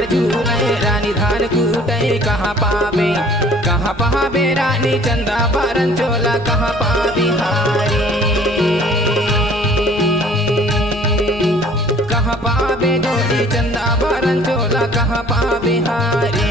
नहर झूले रानी धान कूटे कहाँ पावे रानी चंदा बारन चोला कहाँ पावी हारे कहाँ पावे जोड़ी चंदा बारन चोला कहाँ पावे हारे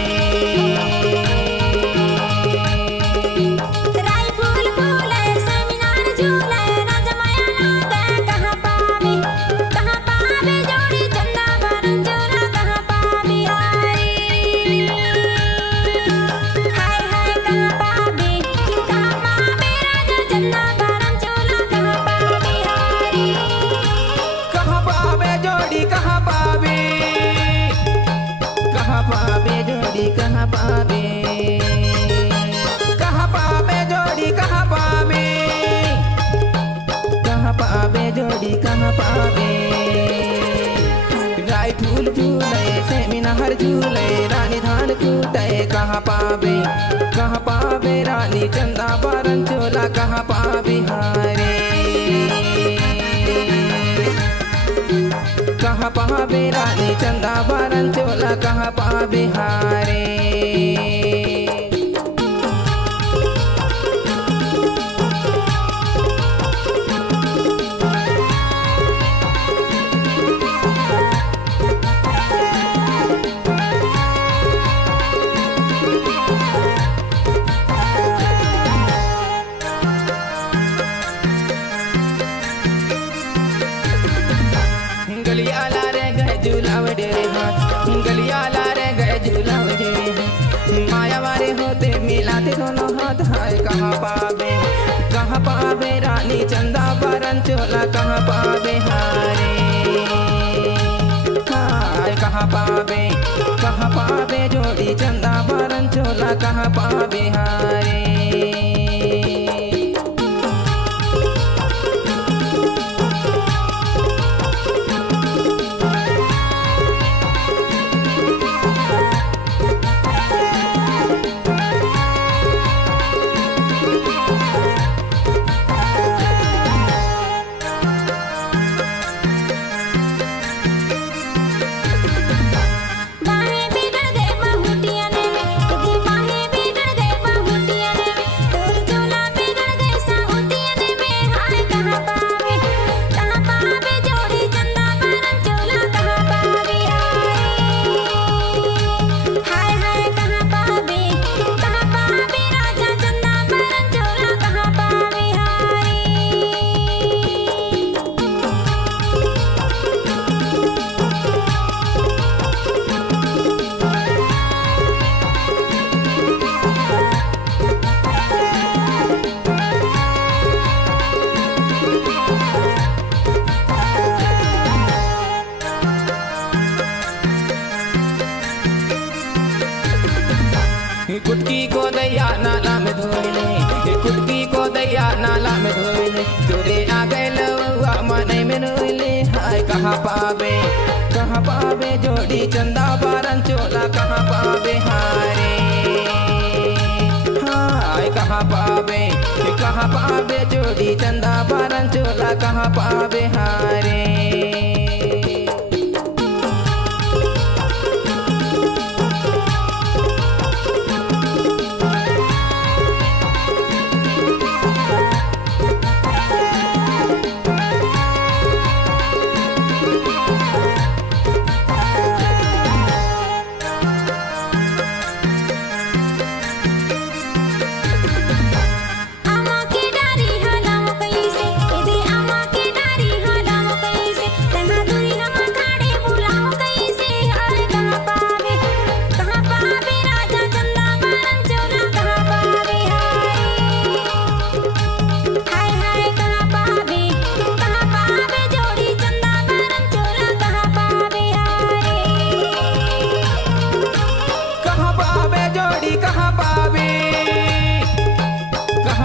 कहाँ पावे जोड़ी कहाँ पावे राय फूल झूले सेमी नहर झूले रानी धान कूटे कहाँ पावे रानी चंदा बारन चोला कहाँ पावे हारे कहाँ पावे रानी चंदा बारन चोला कहाँ पावे हारे गलियाला रे गए झूलावड़े हाथ गलियाला रे गए झूलावड़े माया वारे होते मिलाते दोनों हाथ हाय कहाँ पावे रानी चंदा बारन चोला कहाँ पावे हारे हाय कहाँ पावे जोड़ी चंदा बारन चोला कहाँ पावे हारे कुटकी को दैया नाला में धोले कुटकी को दैया नाला में धोले तोरे आ गए लौआ मने में रोले हाय कहाँ पावे जोड़ी चंदा बारन चोला कहाँ पावे हारे हाय कहाँ पावे जोड़ी चंदा बारन चोला कहाँ पावे हारे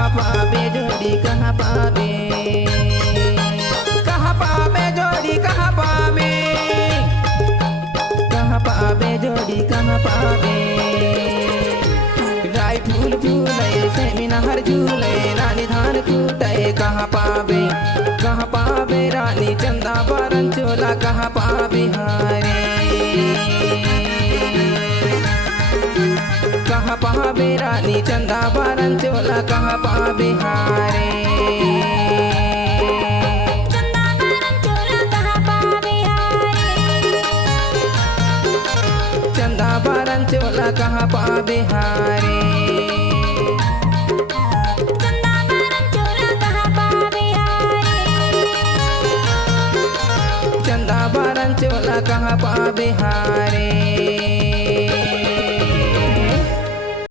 पावे जोड़ी कहाँ पावे जोड़ी कहाँ पावे जोड़ी कहाँ पावे राय फूल झूले सेमी नहर झूले रानी धान कूटे कहाँ पावे रानी चंदा बारन चोला कहाँ पावे हारे पावे रानी चंदा बारन चोला कहाँ पावे हारे चंदा बारन चोला कहाँ पावे हारे चंदा बारन चोला कहाँ पावे हारे